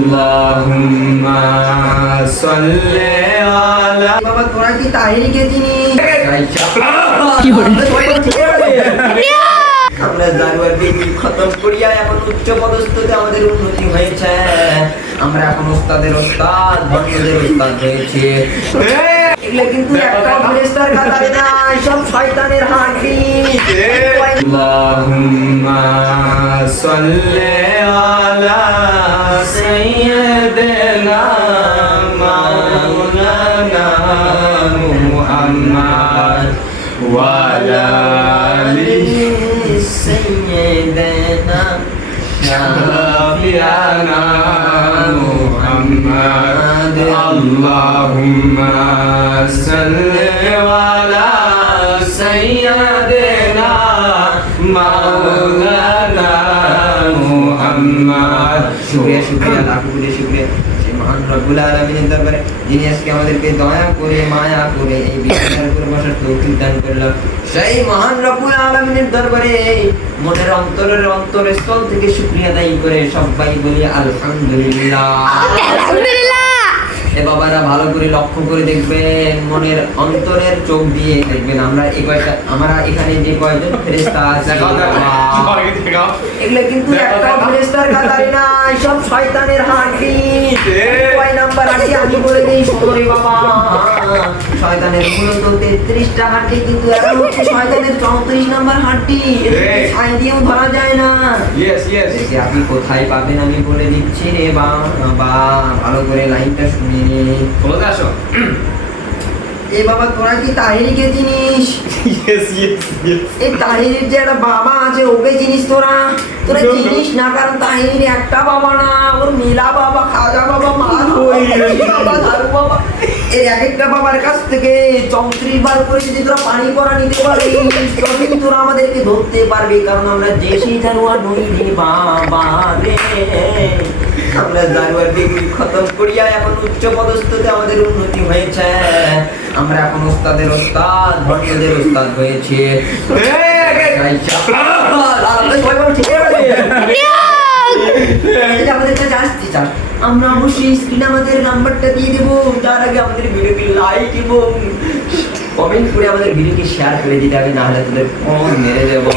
আল্লাহুম্মা সাল্লি আলা বাবা তোরা কি তাহিরিকে চিনি? আমরা জানুয়ারি ডিগ্রি খতম করিয়া এখন উচ্চ পদস্থতে আমাদের উন্নতি হয়েছে। আমরা এখন ওস্তাদের ওস্তাদ, ভক্তদের ওস্তাদ হয়েছে। এগুলো কিন্তু একটা ফেরেশতার কাতারে না, সব শয়তানের হাঁটি। আল্লাহুম্মা সাল্লি আলা সাইয়্যিদিনা মাওলানা মুহাম্মদ ওয়া আলা আলিহি সাইয়্যিদিনা শাফিয়ানা মুহাম্মদ আল্লাহুম্মা সাল্লি আলা সাইয়্যিদিনা মাওলানা মুহাম্মদ। শুকরিয়া শুকরিয়া লাখ কোটি শুকরিয়া সেই মহান রব্বুল আলামিনের দরবারে যিনি আজকে আমাদেরকে দয়া করে মায়া করে এই বিছানার উপরে বসার তৌফিক দান করলেন। সেই মহান রব্বুল আলামিনের দরবারে মনের অন্তরস্থল থেকে শুকরিয়া আদায় করে সবাই বলি আলহামদুলিল্লাহ। এ বাবারা ভালো করে লক্ষ্য করে দেখবেন, মনের অন্তরের চোখ দিয়ে দেখবেন আমরা আমরা এখানে যে কয়জন ফেরেশতা আছে এগুলো কিন্তু একটা ফেরেশতার কাতারে না, সব শয়তানের হাঁটি। কয় নাম্বার হাঁটি আমি বলে দেই, শোনো বাবা। শয়তানের মূলত 33টা হাঁটি, কিন্তু এখন হচ্ছে শয়তানের 34 নাম্বার হাঁটি। ছাই দিয়েও ধরা যায় না। দেখি আপনি কোথায় পাবেন আমি বলে দিচ্ছি রে বাবা, ভালো করে লাইনটা শুনে বলতে আসো। এই বাবা তোরা কি তাহিরিকে চিনিস? এই তাহিরির যে একটা বাবা আছে ওকে চিনিস তোরা? তোরা চিনিস না, কারণ তাহিরির একটা বাবা না, ওর নীলা বাবা, খাজা বাবা, মার বাবা, ধারু বাবা, এই এক একটা বাবার কাছ থেকে 34 বার করে যদি তোরা পানি পড়া নিতে পারিস তবেই তোরা আমাদেরকে ধরতে পারবি, কারণ আমরা দেশি জানোয়ার নই রে বাবা রে। আমরা জানুয়ারি ডিগ্রি খতম করিয়া এখন উচ্চ পদস্থতে আমাদের উন্নতি হয়েছে। আমরা এখন ওস্তাদের ওস্তাদ, ভক্তদের ওস্তাদ হয়েছে। আমাদের কাছে আসতে চান আমরা অবশ্যই স্ক্রিনে আমাদের নাম্বারটা দিয়ে দেবো। তার আগে আমাদের ভিডিওকে লাইক এবং কমেন্ট করে আমাদের ভিডিওকে শেয়ার করে দিতে হবে, নাহলে তোদের ফোন মেরে দেবো।